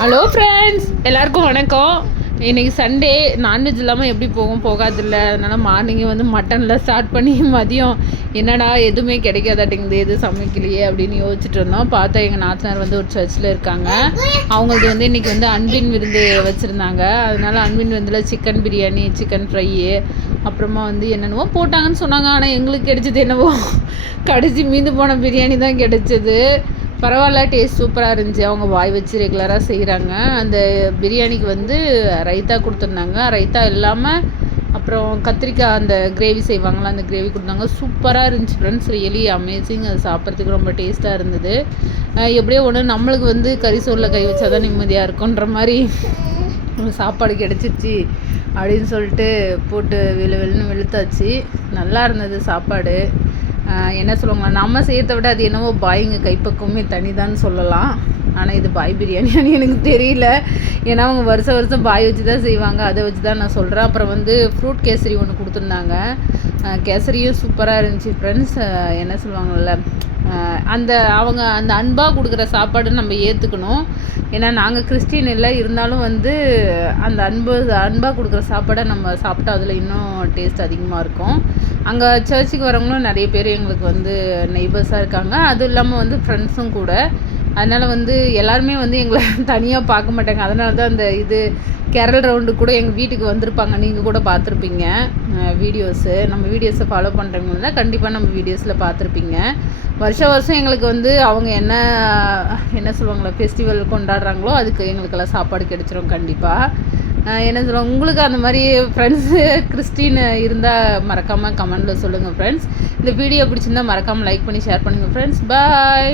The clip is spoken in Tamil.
ஹலோ ஃப்ரெண்ட்ஸ், எல்லாருக்கும் வணக்கம். இன்றைக்கி சண்டே. நான்வெஜ் இல்லாமல் எப்படி போகாதில்ல. அதனால் மார்னிங்கே வந்து மட்டனில் ஸ்டார்ட் பண்ணி மதியம் என்னடா எதுவுமே கிடைக்காதாட்டிங்குது, எது சமைக்கலையே அப்படின்னு யோசிச்சுட்டு இருந்தோம். பார்த்தா எங்கள் நாத்தனார் வந்து ஒரு சர்ச்சில் இருக்காங்க. அவங்களுக்கு வந்து இன்றைக்கி வந்து அன்பின் விருந்து வச்சுருந்தாங்க. அதனால் அன்பின் விருந்தில் சிக்கன் பிரியாணி, சிக்கன் ஃப்ரையு, அப்புறமா வந்து என்னென்னவோ போட்டாங்கன்னு சொன்னாங்க. ஆனால் எங்களுக்கு கிடைச்சது என்னவோ கடைசி மீந்து போன பிரியாணி தான் கிடைச்சது. பரவாயில்ல, டேஸ்ட் சூப்பராக இருந்துச்சு. அவங்க வாய் வச்சு ரெகுலராக செய்கிறாங்க. அந்த பிரியாணிக்கு வந்து ரைத்தா கொடுத்துருந்தாங்க. ரைத்தா இல்லாமல் அப்புறம் கத்திரிக்காய் அந்த கிரேவி செய்வாங்களா, அந்த கிரேவி கொடுத்தாங்க. சூப்பராக இருந்துச்சு ஃப்ரெண்ட்ஸ். Really amazing. அது சாப்பிட்றதுக்கு ரொம்ப டேஸ்ட்டாக இருந்தது. எப்படியோ ஒன்று நம்மளுக்கு வந்து கறி சோறில் கை வச்சா தான் நிம்மதியாக இருக்குன்ற மாதிரி சாப்பாடு கிடச்சிருச்சு அப்படின்னு சொல்லிட்டு போட்டு வெளுன்னு வெளுத்தாச்சு. நல்லா இருந்தது சாப்பாடு. என்ன சொல்லுவாங்க, நம்ம செய்யறத விட அது என்னவோ பாய்ங்க கைப்பக்குவமே தனிதான்னு சொல்லலாம். ஆனால் இது பாய் பிரியாணியான்னு எனக்கு தெரியல. ஏன்னா அவங்க வருஷம் பாய் வச்சு தான் செய்வாங்க. அதை வச்சு தான் நான் சொல்கிறேன். அப்புறம் வந்து ஃப்ரூட் கேசரி ஒன்று கொடுத்துருந்தாங்க. கேசரியும் சூப்பராக இருந்துச்சு ஃப்ரெண்ட்ஸ். என்ன சொல்லுவாங்கள்ல, அவங்க அந்த அன்பாக கொடுக்குற சாப்பாடு நம்ம ஏற்றுக்கணும். ஏன்னா நாங்கள் கிறிஸ்டின் இல்லை, இருந்தாலும் வந்து அந்த அன்பாக கொடுக்குற சாப்பாடை நம்ம சாப்பிட்டா அதில் இன்னும் டேஸ்ட் அதிகமாக இருக்கும். அங்கே சர்ச்சுக்கு வரவங்களும் நிறைய பேர் எங்களுக்கு வந்து நெய்பர்ஸாக இருக்காங்க. அதுவும் இல்லாமல் வந்து ஃப்ரெண்ட்ஸும் கூட. அதனால் வந்து எல்லாருமே வந்து எங்களை தனியாக பார்க்க மாட்டாங்க. அதனால தான் அந்த கேரள் ரவுண்டு கூட எங்கள் வீட்டுக்கு வந்திருப்பாங்க. நீங்கள் கூட பார்த்துருப்பீங்க வீடியோஸு. நம்ம வீடியோஸை ஃபாலோ பண்ணுறவங்கன்னா கண்டிப்பாக நம்ம வீடியோஸில் பார்த்துருப்பீங்க. வருஷம் எங்களுக்கு வந்து அவங்க என்ன சொல்லுவாங்களோ ஃபெஸ்டிவல் கொண்டாடுறாங்களோ அதுக்கு எங்களுக்கெல்லாம் சாப்பாடு கிடைச்சிரும் கண்டிப்பாக. என்ன சொல்லுவாங்க, உங்களுக்கு அந்த மாதிரி ஃப்ரெண்ட்ஸு கிறிஸ்டின் இருந்தால் மறக்காமல் கமெண்டில் சொல்லுங்கள் ஃப்ரெண்ட்ஸ். இந்த வீடியோ பிடிச்சிருந்தால் மறக்காமல் லைக் பண்ணி ஷேர் பண்ணுங்கள் ஃப்ரெண்ட்ஸ். பாய்.